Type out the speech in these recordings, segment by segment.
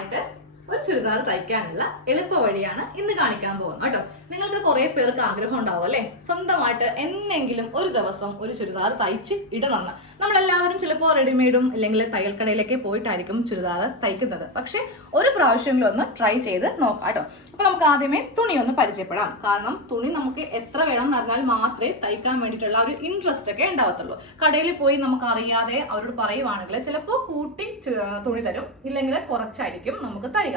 സിമ്പിളായിട്ട് ഒരു ചുരിദാർ തയ്ക്കാനുള്ള എളുപ്പ വഴിയാണ് ഇന്ന് കാണിക്കാൻ പോകുന്നത് കേട്ടോ. നിങ്ങൾക്ക് കുറെ പേർക്ക് ആഗ്രഹം ഉണ്ടാവും അല്ലെ? സ്വന്തമായിട്ട് എന്നെങ്കിലും ഒരു ദിവസം ഒരു ചുരിദാർ തയ്ച്ച് ഇടണമെന്ന് നമ്മളെല്ലാവരും ചിലപ്പോൾ റെഡിമെയ്ഡും അല്ലെങ്കിൽ തയ്യൽക്കടയിലൊക്കെ പോയിട്ടായിരിക്കും ചുരിദാർ തയ്ക്കുന്നത്. പക്ഷെ ഒരു പ്രാവശ്യമെങ്കിലും ഒന്ന് ട്രൈ ചെയ്ത് നോക്കാം കേട്ടോ. അപ്പൊ നമുക്ക് ആദ്യമേ തുണി ഒന്ന് പരിചയപ്പെടാം. കാരണം തുണി നമുക്ക് എത്ര വേണം എന്ന് പറഞ്ഞാൽ മാത്രമേ തയ്ക്കാൻ വേണ്ടിയിട്ടുള്ള ഒരു ഇൻട്രസ്റ്റ് ഒക്കെ ഉണ്ടാവത്തുള്ളൂ. കടയിൽ പോയി നമുക്ക് അറിയാതെ അവരോട് പറയുവാണെങ്കിൽ ചിലപ്പോൾ കൂട്ടി തുണി തരും. ഇല്ലെങ്കിൽ കുറച്ചായിരിക്കും നമുക്ക് തരിക.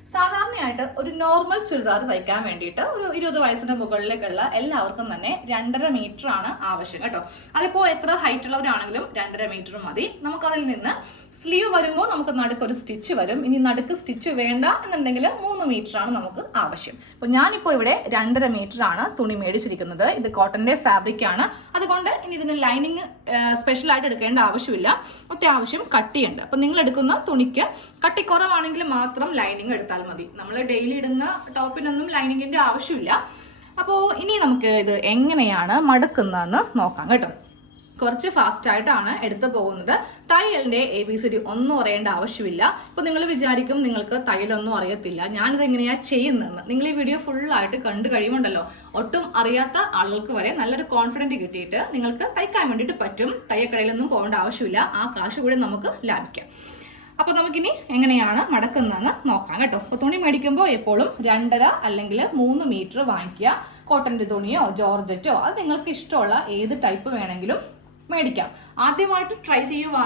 സാധാരണയായിട്ട് ഒരു നോർമൽ ചുരിദാർ തയ്ക്കാൻ വേണ്ടിയിട്ട് ഒരു ഇരുപത് വയസ്സിന്റെ മുകളിലേക്കുള്ള എല്ലാവർക്കും തന്നെ രണ്ടര മീറ്റർ ആണ് ആവശ്യം കേട്ടോ. അതിപ്പോ എത്ര ഹൈറ്റ് ഉള്ളവരാണെങ്കിലും രണ്ടര മീറ്റർ മതി. നമുക്കതിൽ നിന്ന് സ്ലീവ് വരുമ്പോൾ നമുക്ക് നടുക്ക് ഒരു സ്റ്റിച്ച് വരും. ഇനി നടുക്ക് സ്റ്റിച്ച് വേണ്ട എന്നുണ്ടെങ്കിൽ മൂന്ന് മീറ്റർ ആണ് നമുക്ക് ആവശ്യം. അപ്പൊ ഞാനിപ്പോൾ ഇവിടെ രണ്ടര മീറ്റർ ആണ് തുണി മേടിച്ചിരിക്കുന്നത്. ഇത് കോട്ടന്റെ ഫാബ്രിക് ആണ്. അതുകൊണ്ട് ഇനി ഇതിന് ലൈനിങ് സ്പെഷ്യൽ ആയിട്ട് എടുക്കേണ്ട ആവശ്യമില്ല. അത്യാവശ്യം കട്ടിയുണ്ട്. അപ്പൊ നിങ്ങൾ എടുക്കുന്ന തുണിക്ക് കട്ടി കുറവാണെങ്കിൽ മാത്രം ലൈനിങ് എടുത്താൽ മതി. നമ്മൾ ഡെയിലി ഇടുന്ന ടോപ്പിനൊന്നും ലൈനിങ്ങിന്റെ ആവശ്യമില്ല. അപ്പോൾ ഇനി നമുക്ക് ഇത് എങ്ങനെയാണ് മടക്കുന്നതെന്ന് നോക്കാം കേട്ടോ. കുറച്ച് ഫാസ്റ്റായിട്ടാണ് എടുത്തു പോകുന്നത്. തയ്യലിന്റെ എ ബി സി ഡി ഒന്നും അറിയേണ്ട ആവശ്യമില്ല. ഇപ്പോൾ നിങ്ങൾ വിചാരിക്കും നിങ്ങൾക്ക് തയ്യലൊന്നും അറിയത്തില്ല. ഞാനിത് എങ്ങനെയാ ചെയ്യുന്നതെന്ന്. നിങ്ങൾ ഈ വീഡിയോ ഫുള്ളായിട്ട് കണ്ടു കഴിയുമുണ്ടല്ലോ ഒട്ടും അറിയാത്ത ആളുകൾക്ക് വരെ നല്ലൊരു കോൺഫിഡന്റ് കിട്ടിയിട്ട് നിങ്ങൾക്ക് തയ്ക്കാൻ വേണ്ടിയിട്ട് പറ്റും. തയ്യക്കടയിലൊന്നും പോകേണ്ട ആവശ്യമില്ല. ആ കാശ് കൂടി നമുക്ക് ലാഭിക്കാം. അപ്പൊ നമുക്കിനി എങ്ങനെയാണ് മടക്കുന്നതെന്ന് നോക്കാം കേട്ടോ. അപ്പൊ തുണി മേടിക്കുമ്പോൾ എപ്പോഴും രണ്ടര അല്ലെങ്കിൽ മൂന്ന് മീറ്റർ വാങ്ങിക്കുക. കോട്ടന്റെ തുണിയോ ജോർജറ്റോ അത് നിങ്ങൾക്ക് ഇഷ്ടമുള്ള ഏത് ടൈപ്പ് വേണമെങ്കിലും മേടിക്കാം. ആദ്യമായിട്ട് ട്രൈ ചെയ്യുവാ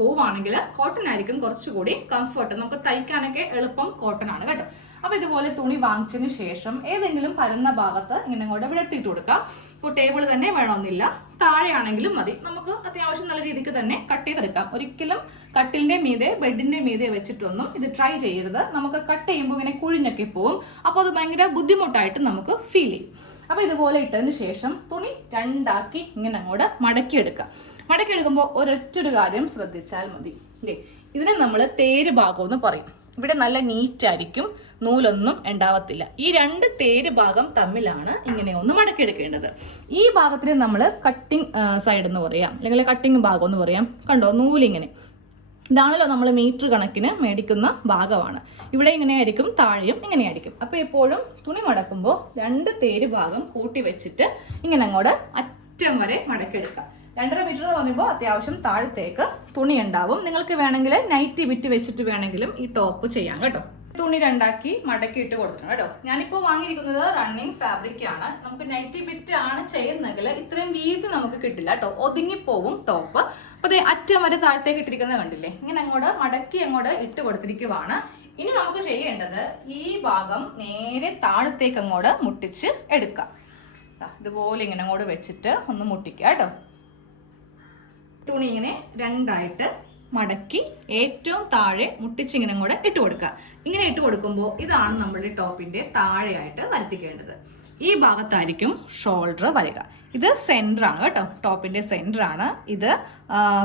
പോവുകയാണെങ്കിൽ കോട്ടൺ ആയിരിക്കും കുറച്ചുകൂടി കംഫർട്ട് നമുക്ക് തയ്ക്കാനൊക്കെ എളുപ്പം കോട്ടൺ ആണ് കേട്ടോ. അപ്പൊ ഇതുപോലെ തുണി വാങ്ങിച്ചതിന് ശേഷം ഏതെങ്കിലും പരന്ന ഭാഗത്ത് ഇങ്ങനെ അങ്ങോട്ട് വിടർത്തിയിട്ട് കൊടുക്കാം. ഇപ്പോൾ ടേബിൾ തന്നെ വേണമെന്നില്ല. താഴെയാണെങ്കിലും മതി. നമുക്ക് അത്യാവശ്യം നല്ല രീതിക്ക് തന്നെ കട്ട് ചെയ്തെടുക്കാം. ഒരിക്കലും കട്ടിലിന്റെ മീതെ ബെഡിന്റെ മീതെ വെച്ചിട്ടൊന്നും ഇത് ട്രൈ ചെയ്യരുത്. നമുക്ക് കട്ട് ചെയ്യുമ്പോൾ ഇങ്ങനെ കുഴിഞ്ഞൊക്കെ പോവും. അപ്പോൾ അത് ഭയങ്കര ബുദ്ധിമുട്ടായിട്ട് നമുക്ക് ഫീൽ ചെയ്യും. അപ്പൊ ഇതുപോലെ ഇട്ടതിന് ശേഷം തുണി രണ്ടാക്കി ഇങ്ങനെ അങ്ങോട്ട് മടക്കിയെടുക്കാം. മടക്കിയെടുക്കുമ്പോൾ ഒരൊറ്റൊരു കാര്യം ശ്രദ്ധിച്ചാൽ മതി. അല്ലേ ഇതിനെ നമ്മൾ തേര് ഭാഗം എന്ന് പറയും. ഇവിടെ നല്ല നീറ്റ് ആയിരിക്കും. നൂലൊന്നും ഉണ്ടാവത്തില്ല. ഈ രണ്ട് തേര് ഭാഗം തമ്മിലാണ് ഇങ്ങനെ ഒന്ന് മടക്കിയെടുക്കേണ്ടത്. ഈ ഭാഗത്തിന് നമ്മൾ കട്ടിങ് സൈഡ് എന്ന് പറയാം. അല്ലെങ്കിൽ കട്ടിങ് ഭാഗം എന്ന് പറയാം. കണ്ടോ? നൂലിങ്ങനെ. ഇതാണല്ലോ നമ്മൾ മീറ്റർ കണക്കിന് മേടിക്കുന്ന ഭാഗമാണ്. ഇവിടെ ഇങ്ങനെയായിരിക്കും താഴെയും ഇങ്ങനെയായിരിക്കും. അപ്പോൾ എപ്പോഴും തുണി മടക്കുമ്പോൾ രണ്ട് തേര് ഭാഗം കൂട്ടി വെച്ചിട്ട് ഇങ്ങനെ അങ്ങോട്ട് അറ്റം വരെ മടക്കിയെടുക്കാം രണ്ടര മീറ്റർ എന്ന് പറയുമ്പോൾ അത്യാവശ്യം താഴത്തേക്ക് തുണി ഉണ്ടാവും. നിങ്ങൾക്ക് വേണമെങ്കിൽ നൈറ്റി വിറ്റ് വെച്ചിട്ട് വേണമെങ്കിലും ഈ ടോപ്പ് ചെയ്യാം കേട്ടോ. തുണി രണ്ടാക്കി മടക്കി ഇട്ട് കൊടുക്കണം കേട്ടോ. ഞാനിപ്പോൾ വാങ്ങിയിരിക്കുന്നത് റണ്ണിങ് ഫാബ്രിക് ആണ്. നമുക്ക് നൈറ്റി ബിറ്റ് ആണ് ചെയ്യുന്നതെങ്കിൽ ഇത്രയും വീതി നമുക്ക് കിട്ടില്ല കേട്ടോ. ഒതുങ്ങിപ്പോവും ടോപ്പ് അപ്പോൾ അതേ അറ്റം വരെ താഴത്തേക്ക് ഇട്ടിരിക്കുന്നത് കണ്ടില്ലേ? ഇങ്ങനെ അങ്ങോട്ട് മടക്കി അങ്ങോട്ട് ഇട്ട് കൊടുത്തിരിക്കുവാണ്. ഇനി നമുക്ക് ചെയ്യേണ്ടത് ഈ ഭാഗം നേരെ താഴത്തേക്ക് അങ്ങോട്ട് മുട്ടിച്ച് എടുക്കാം. ഇതുപോലെ ഇങ്ങനെ അങ്ങോട്ട് വെച്ചിട്ട് ഒന്ന് മുട്ടിക്കുക കേട്ടോ. തുണി ഇങ്ങനെ രണ്ടായിട്ട് മടക്കി ഏറ്റവും താഴെ മുട്ടിച്ചിങ്ങനെ കൂടെ ഇട്ട് കൊടുക്കുക. ഇങ്ങനെ ഇട്ട് കൊടുക്കുമ്പോൾ ഇതാണ് നമ്മുടെ ടോപ്പിന്റെ താഴെയായിട്ട് വരുത്തിക്കേണ്ടത്. ഈ ഭാഗത്തായിരിക്കും ഷോൾഡർ വരിക. ഇത് സെന്ററാണ് കേട്ടോ. ടോപ്പിന്റെ സെന്ററാണ് ഇത്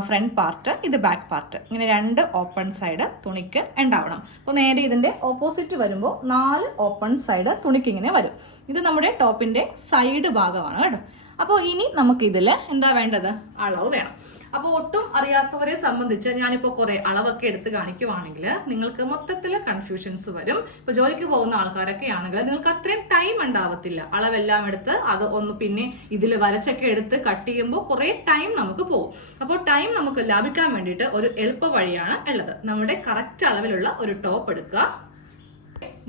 ഫ്രണ്ട് പാർട്ട് ഇത് ബാക്ക് പാർട്ട് ഇങ്ങനെ രണ്ട് ഓപ്പൺ സൈഡ് തുണിക്ക് ഉണ്ടാവണം. അപ്പോൾ നേരെ ഇതിന്റെ ഓപ്പോസിറ്റ് വരുമ്പോൾ നാല് ഓപ്പൺ സൈഡ് തുണിക്ക് ഇങ്ങനെ വരും. ഇത് നമ്മുടെ ടോപ്പിന്റെ സൈഡ് ഭാഗമാണ് കേട്ടോ. അപ്പോൾ ഇനി നമുക്കിതിൽ എന്താ വേണ്ടത്? അളവ് വേണം. അപ്പോൾ ഒട്ടും അറിയാത്തവരെ സംബന്ധിച്ച് ഞാനിപ്പോൾ കുറെ അളവൊക്കെ എടുത്ത് കാണിക്കുവാണെങ്കിൽ നിങ്ങൾക്ക് മൊത്തത്തിൽ കൺഫ്യൂഷൻസ് വരും. ഇപ്പോൾ ജോലിക്ക് പോകുന്ന ആൾക്കാരൊക്കെ ആണെങ്കിൽ നിങ്ങൾക്ക് അത്രയും ടൈം ഉണ്ടാവത്തില്ല. അളവെല്ലാം എടുത്ത് അത് ഒന്ന് പിന്നെ ഇതിൽ വരച്ചൊക്കെ എടുത്ത് കട്ട് ചെയ്യുമ്പോൾ കുറേ ടൈം നമുക്ക് പോകും. അപ്പോൾ ടൈം നമുക്ക് ലാഭിക്കാൻ വേണ്ടിയിട്ട് ഒരു എളുപ്പ വഴിയാണ് ഉള്ളത്. നമ്മുടെ കറക്റ്റ് അളവിലുള്ള ഒരു ടോപ്പ് എടുക്കുക.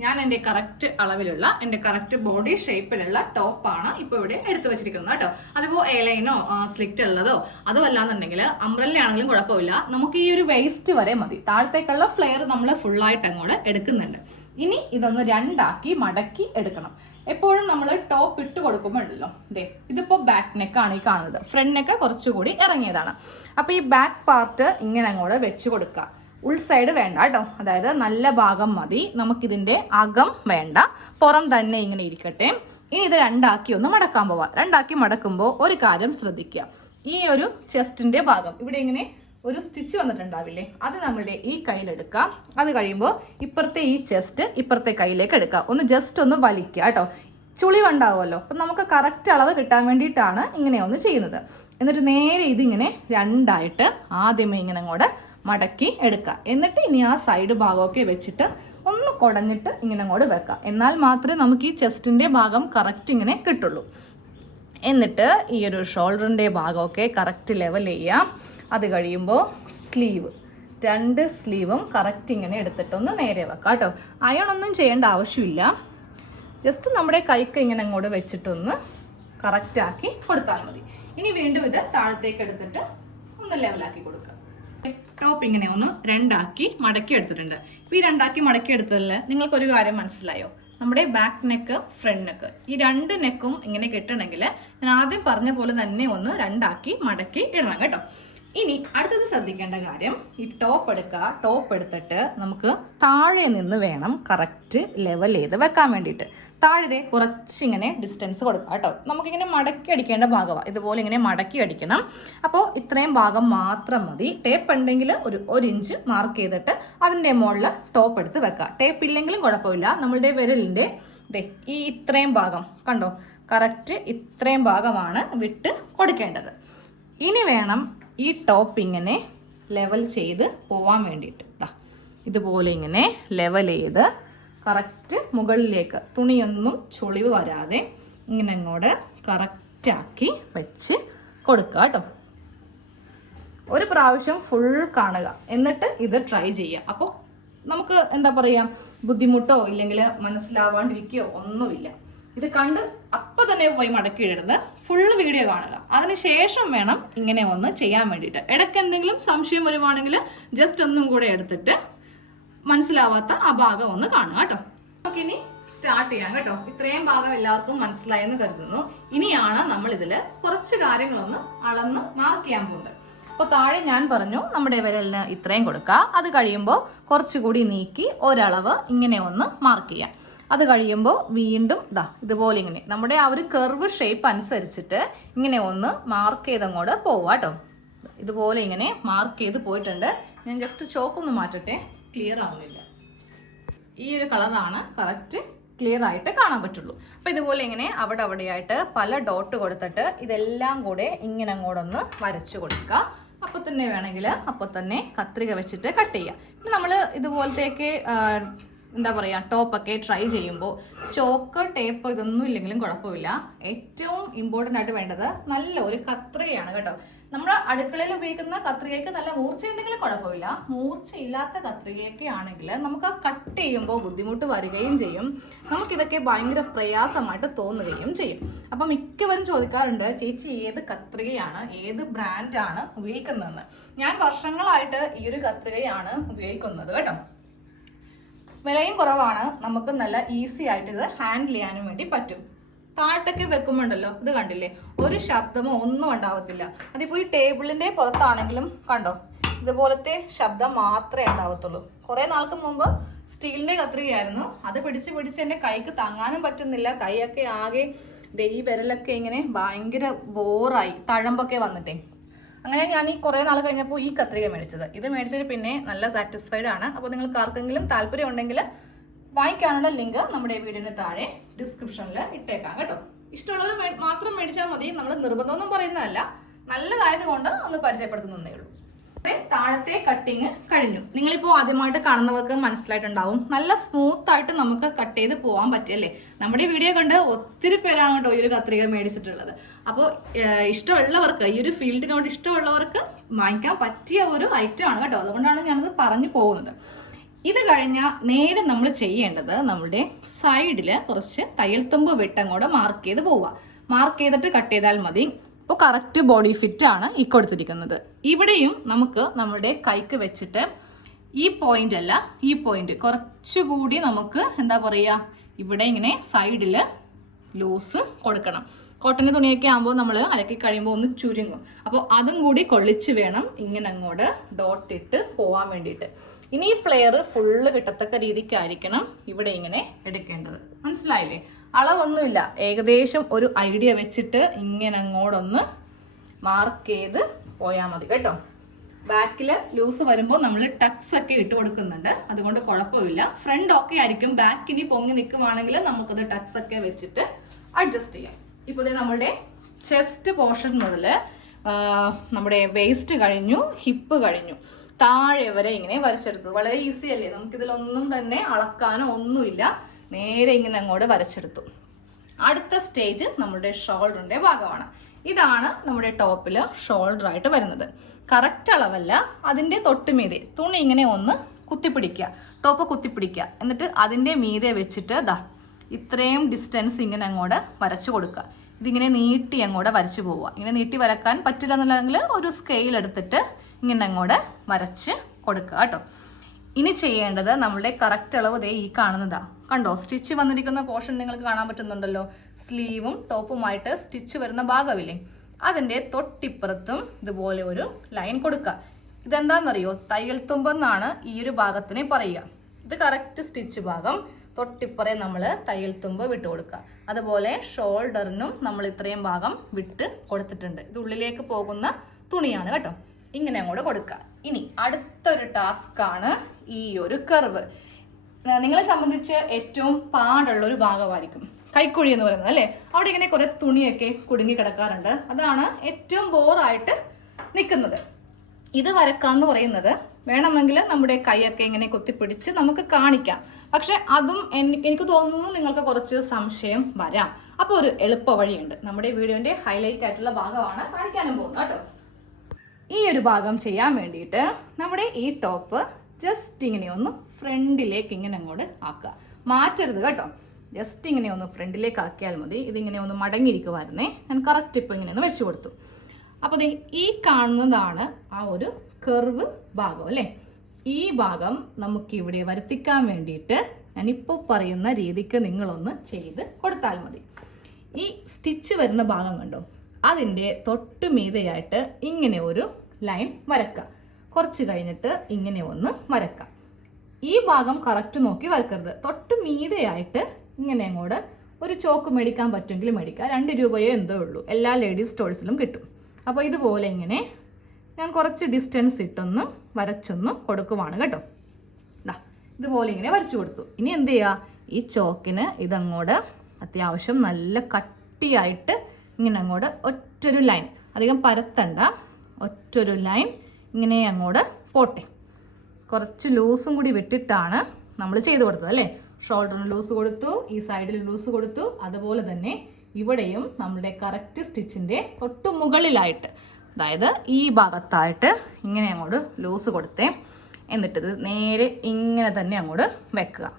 ഞാൻ എന്റെ കറക്റ്റ് അളവിലുള്ള എന്റെ കറക്റ്റ് ബോഡി ഷേപ്പിലുള്ള ടോപ്പാണ് ഇപ്പോൾ ഇവിടെ എടുത്തു വെച്ചിരിക്കുന്നത് കേട്ടോ. അതിപ്പോൾ എലൈനോ സ്ലിറ്റ് ഉള്ളതോ അതോ അല്ലാന്നുണ്ടെങ്കിൽ അംബ്രല്ല കുഴപ്പമില്ല. നമുക്ക് ഈ ഒരു വേസ്റ്റ് വരെ മതി. താഴത്തേക്കുള്ള ഫ്ലെയർ നമ്മൾ ഫുള്ളായിട്ട് അങ്ങോട്ട് എടുക്കുന്നുണ്ട്. ഇനി ഇതൊന്ന് രണ്ടാക്കി മടക്കി എടുക്കണം. എപ്പോഴും നമ്മൾ ടോപ്പ് ഇട്ട് കൊടുക്കുമ്പോൾ ഉണ്ടല്ലോ ദേ ഇതിപ്പോൾ ബാക്ക് നെക്കാണ് ഈ കാണുന്നത്. ഫ്രണ്ട് നെക്ക് കുറച്ചുകൂടി ഇറങ്ങിയതാണ്. അപ്പോൾ ഈ ബാക്ക് പാർട്ട് ഇങ്ങനെ അങ്ങോട്ട് വെച്ച് കൊടുക്കുക. ഉൾസൈഡ് വേണ്ട കേട്ടോ. അതായത് നല്ല ഭാഗം മതി. നമുക്കിതിന്റെ അകം വേണ്ട. പുറം തന്നെ ഇങ്ങനെ ഇരിക്കട്ടെ. ഇനി ഇത് രണ്ടാക്കി ഒന്ന് മടക്കാൻ പോവാം. രണ്ടാക്കി മടക്കുമ്പോൾ ഒരു കാര്യം ശ്രദ്ധിക്കുക ഈ ഒരു ചെസ്റ്റിന്റെ ഭാഗം. ഇവിടെ ഇങ്ങനെ ഒരു സ്റ്റിച്ച് വന്നിട്ടുണ്ടാവില്ലേ? അത് നമ്മുടെ ഈ കയ്യിലെടുക്കാം അത് കഴിയുമ്പോൾ ഇപ്പുറത്തെ ഈ ചെസ്റ്റ് ഇപ്പുറത്തെ കയ്യിലേക്ക് എടുക്കാം. ഒന്ന് ജസ്റ്റ് ഒന്ന് വലിക്കുക കേട്ടോ. ചുളിവുണ്ടാവുമല്ലോ അപ്പം നമുക്ക് കറക്റ്റ് അളവ് കിട്ടാൻ വേണ്ടിയിട്ടാണ് ഇങ്ങനെ ഒന്ന് ചെയ്യുന്നത്. എന്നിട്ട് നേരെ ഇതിങ്ങനെ രണ്ടായിട്ട് ആദ്യമേ ഇങ്ങനെ അങ്ങോട്ട് മടക്കി എടുക്കുക. എന്നിട്ട് ഇനി ആ സൈഡ് ഭാഗമൊക്കെ വെച്ചിട്ട് ഒന്ന് കുടഞ്ഞിട്ട് ഇങ്ങനെ അങ്ങോട്ട് വെക്കുക. എന്നാൽ മാത്രമേ നമുക്ക് ഈ ചെസ്റ്റിന്റെ ഭാഗം കറക്റ്റ് ഇങ്ങനെ കിട്ടുള്ളൂ. എന്നിട്ട് ഈ ഒരു ഷോൾഡറിന്റെ ഭാഗമൊക്കെ കറക്റ്റ് ലെവൽ ചെയ്യാം. അത് കഴിയുമ്പോൾ സ്ലീവ് രണ്ട് സ്ലീവും കറക്റ്റ് ഇങ്ങനെ എടുത്തിട്ടൊന്ന് നേരെ വെക്കാം കേട്ടോ. അയൺ ഒന്നും ചെയ്യേണ്ട ആവശ്യമില്ല. ജസ്റ്റ് നമ്മുടെ കൈക്ക് ഇങ്ങനെ അങ്ങോട്ട് വെച്ചിട്ടൊന്ന് കറക്റ്റാക്കി കൊടുത്താൽ മതി. ഇനി വീണ്ടും ഇത് താഴത്തേക്ക് എടുത്തിട്ട് ഒന്ന് ലെവലാക്കി കൊടുക്കുക. ടോപ്പ് ഇങ്ങനെ ഒന്ന് രണ്ടാക്കി മടക്കി എടുത്തിട്ടുണ്ട് ഇപ്പോൾ ഈ രണ്ടാക്കി മടക്കി എടുത്തതിൽ നിങ്ങൾക്കൊരു കാര്യം മനസ്സിലായോ? നമ്മുടെ ബാക്ക് നെക്ക് ഫ്രണ്ട് നെക്ക് ഈ രണ്ട് നെക്കും ഇങ്ങനെ കെട്ടണമെങ്കിൽ ഞാൻ ആദ്യം പറഞ്ഞ പോലെ തന്നെ ഒന്ന് രണ്ടാക്കി മടക്കി ഇടണം കേട്ടോ. ഇനി അടുത്തത് ശ്രദ്ധിക്കേണ്ട കാര്യം ഈ ടോപ്പ് എടുക്കുക ടോപ്പ് എടുത്തിട്ട് നമുക്ക് താഴെ നിന്ന് വേണം കറക്റ്റ് ലെവൽ ചെയ്ത് വെക്കാൻ വേണ്ടിയിട്ട്. താഴെ കുറച്ചിങ്ങനെ ഡിസ്റ്റൻസ് കൊടുക്കുക കേട്ടോ. നമുക്കിങ്ങനെ മടക്കി അടിക്കേണ്ട ഭാഗമാണ് ഇതുപോലെ ഇങ്ങനെ മടക്കി അടിക്കണം. അപ്പോൾ ഇത്രയും ഭാഗം മാത്രം മതി. ടേപ്പ് ഉണ്ടെങ്കിൽ ഒരു ഒരു ഇഞ്ച് മാർക്ക് ചെയ്തിട്ട് അതിന്റെ മുകളിൽ ടോപ്പ് എടുത്ത് വെക്കുക ടേപ്പ് ഇല്ലെങ്കിലും കുഴപ്പമില്ല. നമ്മളുടെ വിരലിന്റെ ദേ ഈ ഇത്രയും ഭാഗം കണ്ടോ? കറക്റ്റ് ഇത്രയും ഭാഗമാണ് വിട്ട് കൊടുക്കേണ്ടത്. ഇനി വേണം ഈ ടോപ്പ് ഇങ്ങനെ ലെവൽ ചെയ്ത് പോവാൻ വേണ്ടിയിട്ട്. ഇതുപോലെ ഇങ്ങനെ ലെവൽ ചെയ്ത് കറക്റ്റ് മുകളിലേക്ക് തുണിയൊന്നും ചുളിവ് വരാതെ ഇങ്ങനെ അങ്ങോട്ട് കറക്റ്റാക്കി വെച്ച് കൊടുക്കുക കേട്ടോ. ഒരു പ്രാവശ്യം ഫുൾ കാണുക. എന്നിട്ട് ഇത് ട്രൈ ചെയ്യുക. അപ്പോൾ നമുക്ക് എന്താ പറയുക ബുദ്ധിമുട്ടോ ഇല്ലെങ്കിൽ മനസ്സിലാവാണ്ടിരിക്കുകയോ ഒന്നുമില്ല. ഇത് കണ്ട് അപ്പം തന്നെ പോയി മടക്കി ഇടരുത് ഫുള്ള് വീഡിയോ കാണുക. അതിനുശേഷം വേണം ഇങ്ങനെ ഒന്ന് ചെയ്യാൻ വേണ്ടിയിട്ട്. ഇടയ്ക്ക് എന്തെങ്കിലും സംശയം വരുവാണെങ്കിൽ ജസ്റ്റ് ഒന്നും കൂടെ എടുത്തിട്ട് മനസ്സിലാവാത്ത ആ ഭാഗം ഒന്ന് കാണുക കേട്ടോ. നമുക്കിനി സ്റ്റാർട്ട് ചെയ്യാം കേട്ടോ. ഇത്രയും ഭാഗം എല്ലാവർക്കും മനസ്സിലായെന്ന് കരുതുന്നു. ഇനിയാണ് നമ്മൾ ഇതിൽ കുറച്ച് കാര്യങ്ങളൊന്ന് അളന്ന് മാർക്ക് ചെയ്യാൻ പോകുന്നത്. അപ്പോൾ താഴെ ഞാൻ പറഞ്ഞു നമ്മുടെ വിരലിന് ഇത്രയും കൊടുക്കുക അത് കഴിയുമ്പോൾ കുറച്ചുകൂടി നീക്കി ഒരളവ് ഇങ്ങനെ ഒന്ന് മാർക്ക് ചെയ്യാം. അത് കഴിയുമ്പോൾ വീണ്ടും ഇതാ ഇതുപോലെ ഇങ്ങനെ നമ്മുടെ ആ ഒരു കർവ് ഷേപ്പ് അനുസരിച്ചിട്ട് ഇങ്ങനെ ഒന്ന് മാർക്ക് ചെയ്തങ്ങോട്ട് പോവാട്ടോ ഇതുപോലെ ഇങ്ങനെ മാർക്ക് ചെയ്ത് പോയിട്ടുണ്ട്. ഞാൻ ജസ്റ്റ് ചോക്കൊന്ന് മാറ്റട്ടെ. ക്ലിയർ ആവുന്നില്ല. ഈ ഒരു കളറാണ് കറക്റ്റ് ക്ലിയർ ആയിട്ട് കാണാൻ പറ്റുള്ളൂ. അപ്പോൾ ഇതുപോലെ ഇങ്ങനെ അവിടെ അവിടെയായിട്ട് പല ഡോട്ട് കൊടുത്തിട്ട് ഇതെല്ലാം കൂടെ ഇങ്ങനെ അങ്ങോട്ടൊന്ന് വരച്ചു കൊടുക്കുക. അപ്പോൾ തന്നെ വേണമെങ്കിൽ അപ്പോൾ തന്നെ കത്രിക വെച്ചിട്ട് കട്ട് ചെയ്യുക നമ്മൾ ഇതുപോലത്തെയൊക്കെ എന്താ പറയുക ടോപ്പൊക്കെ ട്രൈ ചെയ്യുമ്പോൾ ചോക്ക് ടേപ്പ് ഇതൊന്നും ഇല്ലെങ്കിലും കുഴപ്പമില്ല. ഏറ്റവും ഇമ്പോർട്ടന്റ് ആയിട്ട് വേണ്ടത് നല്ല ഒരു കത്രികയാണ് കേട്ടോ. നമ്മുടെ അടുക്കളയിൽ ഉപയോഗിക്കുന്ന കത്രികയ്ക്ക് നല്ല മൂർച്ചയുണ്ടെങ്കിൽ കുഴപ്പമില്ല. മൂർച്ചയില്ലാത്ത കത്രികയൊക്കെ ആണെങ്കിൽ നമുക്ക് കട്ട് ചെയ്യുമ്പോൾ ബുദ്ധിമുട്ട് വരികയും ചെയ്യും. നമുക്കിതൊക്കെ ഭയങ്കര പ്രയാസമായിട്ട് തോന്നുകയും ചെയ്യും. അപ്പം മിക്കവരും ചോദിക്കാറുണ്ട് ചേച്ചി ഏത് കത്രികയാണ് ഏത് ബ്രാൻഡാണ് ഉപയോഗിക്കുന്നതെന്ന്? ഞാൻ വർഷങ്ങളായിട്ട് ഈ ഒരു കത്രികയാണ് ഉപയോഗിക്കുന്നത് കേട്ടോ. വിലയും കുറവാണ്. നമുക്ക് നല്ല ഈസി ആയിട്ട് ഇത് ഹാൻഡിൽ ചെയ്യാനും വേണ്ടി പറ്റും. താഴത്തൊക്കെ വെക്കുമ്പോണ്ടല്ലോ ഇത് കണ്ടില്ലേ? ഒരു ശബ്ദമോ ഒന്നും ഉണ്ടാവത്തില്ല. അതിപ്പോൾ ഈ ടേബിളിന്റെ പുറത്താണെങ്കിലും കണ്ടോ? ഇതുപോലത്തെ ശബ്ദം മാത്രമേ ഉണ്ടാവത്തുള്ളൂ. കുറേ നാൾക്ക് മുമ്പ് സ്റ്റീലിന്റെ കത്രികയായിരുന്നു. അത് പിടിച്ച് പിടിച്ച് എന്റെ കൈക്ക് താങ്ങാനും പറ്റുന്നില്ല. കൈയൊക്കെ ആകെ ഈ വിരലൊക്കെ ഇങ്ങനെ ഭയങ്കര ബോറായി തഴമ്പൊക്കെ വന്നിട്ടേ. അങ്ങനെ ഞാൻ ഈ കുറേ നാൾ കഴിഞ്ഞപ്പോൾ ഈ കത്രിക മേടിച്ചത്. ഇത് മേടിച്ചതിന് പിന്നെ നല്ല സാറ്റിസ്ഫൈഡ് ആണ്. അപ്പോൾ നിങ്ങൾക്ക് ആർക്കെങ്കിലും താല്പര്യം ഉണ്ടെങ്കിൽ വാങ്ങിക്കാനുള്ള ലിങ്ക് നമ്മുടെ വീടിന് താഴെ ഡിസ്ക്രിപ്ഷനിൽ ഇട്ടേക്കാം കേട്ടോ. ഇഷ്ടമുള്ളവർ മാത്രം മേടിച്ചാൽ മതി. നമ്മൾ നിർബന്ധമൊന്നും പറയുന്നതല്ല. നല്ലതായത് കൊണ്ട് ഒന്ന് പരിചയപ്പെടുത്തുന്നേ ഉള്ളൂ. താഴത്തെ കട്ടിങ് കഴിഞ്ഞു. നിങ്ങളിപ്പോൾ ആദ്യമായിട്ട് കാണുന്നവർക്ക് മനസ്സിലായിട്ടുണ്ടാവും. നല്ല സ്മൂത്ത് ആയിട്ട് നമുക്ക് കട്ട് ചെയ്ത് പോകാൻ പറ്റിയല്ലേ? നമ്മുടെ ഈ വീഡിയോ കണ്ട് ഒത്തിരി പേരാണ് കേട്ടോ ഈ ഒരു കത്രിക മേടിച്ചിട്ടുള്ളത്. അപ്പോൾ ഇഷ്ടമുള്ളവർക്ക് ഈ ഒരു ഫീൽഡിനോട് ഇഷ്ടമുള്ളവർക്ക് വാങ്ങിക്കാൻ പറ്റിയ ഒരു ഐറ്റം ആണ് കേട്ടോ. അതുകൊണ്ടാണ് ഞാനത് പറഞ്ഞു പോകുന്നത്. ഇത് കഴിഞ്ഞാൽ നേരെ നമ്മൾ ചെയ്യേണ്ടത് നമ്മുടെ സൈഡിൽ കുറച്ച് തയ്യൽ തുമ്പ് വിട്ടങ്ങോട്ട് മാർക്ക് ചെയ്ത് പോവുക. മാർക്ക് ചെയ്തിട്ട് കട്ട് ചെയ്താൽ മതി. ഇപ്പോൾ കറക്റ്റ് ബോഡി ഫിറ്റ് ആണ് ഈ കൊടുത്തിരിക്കുന്നത്. ഇവിടെയും നമുക്ക് നമ്മുടെ കൈക്ക് വെച്ചിട്ട് ഈ പോയിന്റ് അല്ല ഈ പോയിന്റ് കുറച്ചുകൂടി നമുക്ക് എന്താ പറയുക ഇവിടെ ഇങ്ങനെ സൈഡിൽ ലൂസ് കൊടുക്കണം. കോട്ടന്റെ തുണിയൊക്കെ ആകുമ്പോൾ നമ്മൾ അലക്കി കഴിയുമ്പോൾ ഒന്ന് ചുരുങ്ങും. അപ്പോൾ അതും കൂടി കൊള്ളിച്ച് വേണം ഇങ്ങനെ അങ്ങോട്ട് ഡോട്ട് ഇട്ട് പോവാൻ വേണ്ടിയിട്ട്. ഇനി ഈ ഫ്ലെയർ ഫുള്ള് കിട്ടത്തക്ക രീതിക്കായിരിക്കണം ഇവിടെ ഇങ്ങനെ എടുക്കേണ്ടത്. മനസ്സിലായില്ലേ? അളവൊന്നുമില്ല. ഏകദേശം ഒരു ഐഡിയ വെച്ചിട്ട് ഇങ്ങനെ അങ്ങോട്ടൊന്ന് മാർക്ക് ചെയ്ത് പോയാൽ മതി. കേട്ടോ? ബാക്കിൽ ലൂസ് വരുമ്പോൾ നമ്മൾ ടക്സ് ഒക്കെ ഇട്ട് കൊടുക്കുന്നുണ്ട്. അതുകൊണ്ട് കുഴപ്പമില്ല. ഫ്രണ്ട് ഒക്കെ ആയിരിക്കും. ബാക്കിനി പൊങ്ങി നിൽക്കുവാണെങ്കിൽ നമുക്കത് ടക്സ് ഒക്കെ വെച്ചിട്ട് അഡ്ജസ്റ്റ് ചെയ്യാം. ഇപ്പോൾ ദേ നമ്മുടെ ചെസ്റ്റ് പോർഷൻ മുതൽ നമ്മുടെ വേസ്റ്റ് കഴിഞ്ഞു ഹിപ്പ് കഴിഞ്ഞു. താഴെ വരെ ഇങ്ങനെ വരച്ചെടുത്തു. വളരെ ഈസി അല്ലേ? നമുക്കിതിലൊന്നും തന്നെ അളക്കാനോ ഒന്നുമില്ല. നേരെ ഇങ്ങനെ അങ്ങോട്ട് വരച്ചെടുത്തു. അടുത്ത സ്റ്റേജ് നമ്മുടെ ഷോൾഡറിന്റെ ഭാഗമാണ്. ഇതാണ് നമ്മുടെ ടോപ്പിൽ ഷോൾഡർ ആയിട്ട് വരുന്നത്. കറക്റ്റ് അളവല്ല അതിന്റെ തൊട്ട് മീതെ തുണി ഇങ്ങനെ ഒന്ന് കുത്തിപ്പിടിക്കുക. ടോപ്പ് കുത്തിപ്പിടിക്കുക. എന്നിട്ട് അതിന്റെ മീതെ വെച്ചിട്ട് ദാ ഇത്രയും ഡിസ്റ്റൻസ് ഇങ്ങനെ അങ്ങോട്ട് വരച്ചു കൊടുക്കുക. ഇതിങ്ങനെ നീട്ടി അങ്ങോട്ട് വരച്ചു പോവുക. ഇങ്ങനെ നീട്ടി വരക്കാൻ പറ്റില്ല എന്നുള്ളതെങ്കിൽ ഒരു സ്കെയിൽ എടുത്തിട്ട് ഇങ്ങനെ അങ്ങോട്ട് വരച്ച് കൊടുക്കുക കേട്ടോ. ഇനി ചെയ്യേണ്ടത് നമ്മളുടെ കറക്റ്റ് അളവ് ദേ ഈ കാണുന്നതാ. കണ്ടോ? സ്റ്റിച്ച് വന്നിരിക്കുന്ന പോർഷൻ നിങ്ങൾക്ക് കാണാൻ പറ്റുന്നുണ്ടല്ലോ. സ്ലീവും ടോപ്പുമായിട്ട് സ്റ്റിച്ച് വരുന്ന ഭാഗമില്ലേ അതിന്റെ തൊട്ടിപ്പുറത്തും ഇതുപോലെ ഒരു ലൈൻ കൊടുക്കുക. ഇതെന്താണെന്നറിയോ തയ്യൽ തുമ്പെന്നാണ് ഈ ഒരു ഭാഗത്തിനെ പറയുക. ഇത് കറക്റ്റ് സ്റ്റിച്ച് ഭാഗം. തൊട്ടിപ്പുറേ നമ്മൾ തയ്യൽ തുമ്പ് വിട്ട് കൊടുക്കുക. അതുപോലെ ഷോൾഡറിനും നമ്മൾ ഇത്രയും ഭാഗം വിട്ട് കൊടുത്തിട്ടുണ്ട്. ഇത് ഉള്ളിലേക്ക് പോകുന്ന തുണിയാണ് കേട്ടോ. ഇങ്ങനെ അങ്ങോട്ട് കൊടുക്കുക. ഇനി അടുത്തൊരു ടാസ്ക് ആണ് ഈ ഒരു കർവ് നിങ്ങളെ സംബന്ധിച്ച് ഏറ്റവും പാടുള്ള ഒരു ഭാഗമായിരിക്കും. കൈക്കുഴി എന്ന് പറയുന്നത് അല്ലേ? അവിടെ ഇങ്ങനെ കുറെ തുണിയൊക്കെ കുടുങ്ങി കിടക്കാറുണ്ട്. അതാണ് ഏറ്റവും ബോറായിട്ട് നിൽക്കുന്നത്. ഇത് വരക്കാന്ന് പറയുന്നത് വേണമെങ്കിൽ നമ്മുടെ കൈയൊക്കെ ഇങ്ങനെ കൊത്തിപ്പിടിച്ച് നമുക്ക് കാണിക്കാം. പക്ഷെ അതും എനിക്ക് തോന്നുന്നു നിങ്ങൾക്ക് കുറച്ച് സംശയം വരാം. അപ്പോൾ ഒരു എളുപ്പ വഴിയുണ്ട് നമ്മുടെ വീഡിയോന്റെ ഹൈലൈറ്റ് ആയിട്ടുള്ള ഭാഗമാണ് കാണിക്കാനും പോകുന്നത് കേട്ടോ. ഈ ഒരു ഭാഗം ചെയ്യാൻ വേണ്ടിയിട്ട് നമ്മുടെ ഈ ടോപ്പ് ജസ്റ്റ് ഇങ്ങനെ ഒന്ന് ഫ്രണ്ടിലേക്ക് ഇങ്ങനെ അങ്ങോട്ട് ആക്കുക. മാറ്റരുത് കേട്ടോ. ജസ്റ്റ് ഇങ്ങനെ ഒന്ന് ഫ്രണ്ടിലേക്ക് ആക്കിയാൽ മതി. ഇതിങ്ങനെ ഒന്ന് മടങ്ങിയിരിക്കുമായിരുന്നേ ഞാൻ കറക്റ്റ് ഇപ്പോൾ ഇങ്ങനെ ഒന്ന് വെച്ച് കൊടുത്തു. അപ്പോൾ ഈ കാണുന്നതാണ് ആ ഒരു കർവ് ഭാഗം അല്ലേ? ഈ ഭാഗം നമുക്കിവിടെ വരുത്തിക്കാൻ വേണ്ടിയിട്ട് ഞാനിപ്പോൾ പറയുന്ന രീതിക്ക് നിങ്ങളൊന്ന് ചെയ്ത് കൊടുത്താൽ മതി. ഈ സ്റ്റിച്ച് വരുന്ന ഭാഗം കണ്ടോ? അതിന്റെ തൊട്ട് മീതെയായിട്ട് ഇങ്ങനെ ഒരു ലൈൻ വരക്കുക. കുറച്ച് കഴിഞ്ഞിട്ട് ഇങ്ങനെ ഒന്ന് വരക്കാം ഈ ഭാഗം കറക്റ്റ് നോക്കി വരക്കരുത്. തൊട്ട് മീതെയായിട്ട് ഇങ്ങനെ അങ്ങോട്ട് ഒരു ചോക്ക് മേടിക്കാൻ പറ്റുമെങ്കിൽ മേടിക്കുക. രണ്ട് രൂപയോ എന്തോ ഉള്ളൂ. എല്ലാ ലേഡീസ് സ്റ്റോഴ്സിലും കിട്ടും. അപ്പോൾ ഇതുപോലെ ഇങ്ങനെ ഞാൻ കുറച്ച് ഡിസ്റ്റൻസ് ഇട്ടൊന്ന് വരച്ചൊന്ന് കൊടുക്കുവാണ് കേട്ടോ. ദാ ഇതുപോലെ ഇങ്ങനെ വരച്ചു കൊടുത്തു. ഇനി എന്ത് ചെയ്യുക ഈ ചോക്കിന് ഇതങ്ങോട്ട് അത്യാവശ്യം നല്ല കട്ടിയായിട്ട് ഇങ്ങനെ അങ്ങോട്ട് ഒറ്റൊരു ലൈൻ അധികം പരത്തണ്ട ഒറ്റൊരു ലൈൻ ഇങ്ങനെ അങ്ങോട്ട് പോട്ടെ. കുറച്ച് ലൂസും കൂടി വിട്ടിട്ടാണ് നമ്മൾ ചെയ്ത് കൊടുത്തത് അല്ലേ? ഷോൾഡറിന് ലൂസ് കൊടുത്തു ഈ സൈഡിൽ ലൂസ് കൊടുത്തു. അതുപോലെ തന്നെ ഇവിടെയും നമ്മുടെ കറക്റ്റ് സ്റ്റിച്ചിന്റെ തൊട്ട് മുകളിലായിട്ട് അതായത് ഈ ഭാഗത്തായിട്ട് ഇങ്ങനെ അങ്ങോട്ട് ലൂസ് കൊടുത്തേ. എന്നിട്ടിത് നേരെ ഇങ്ങനെ തന്നെ അങ്ങോട്ട് വെക്കുക.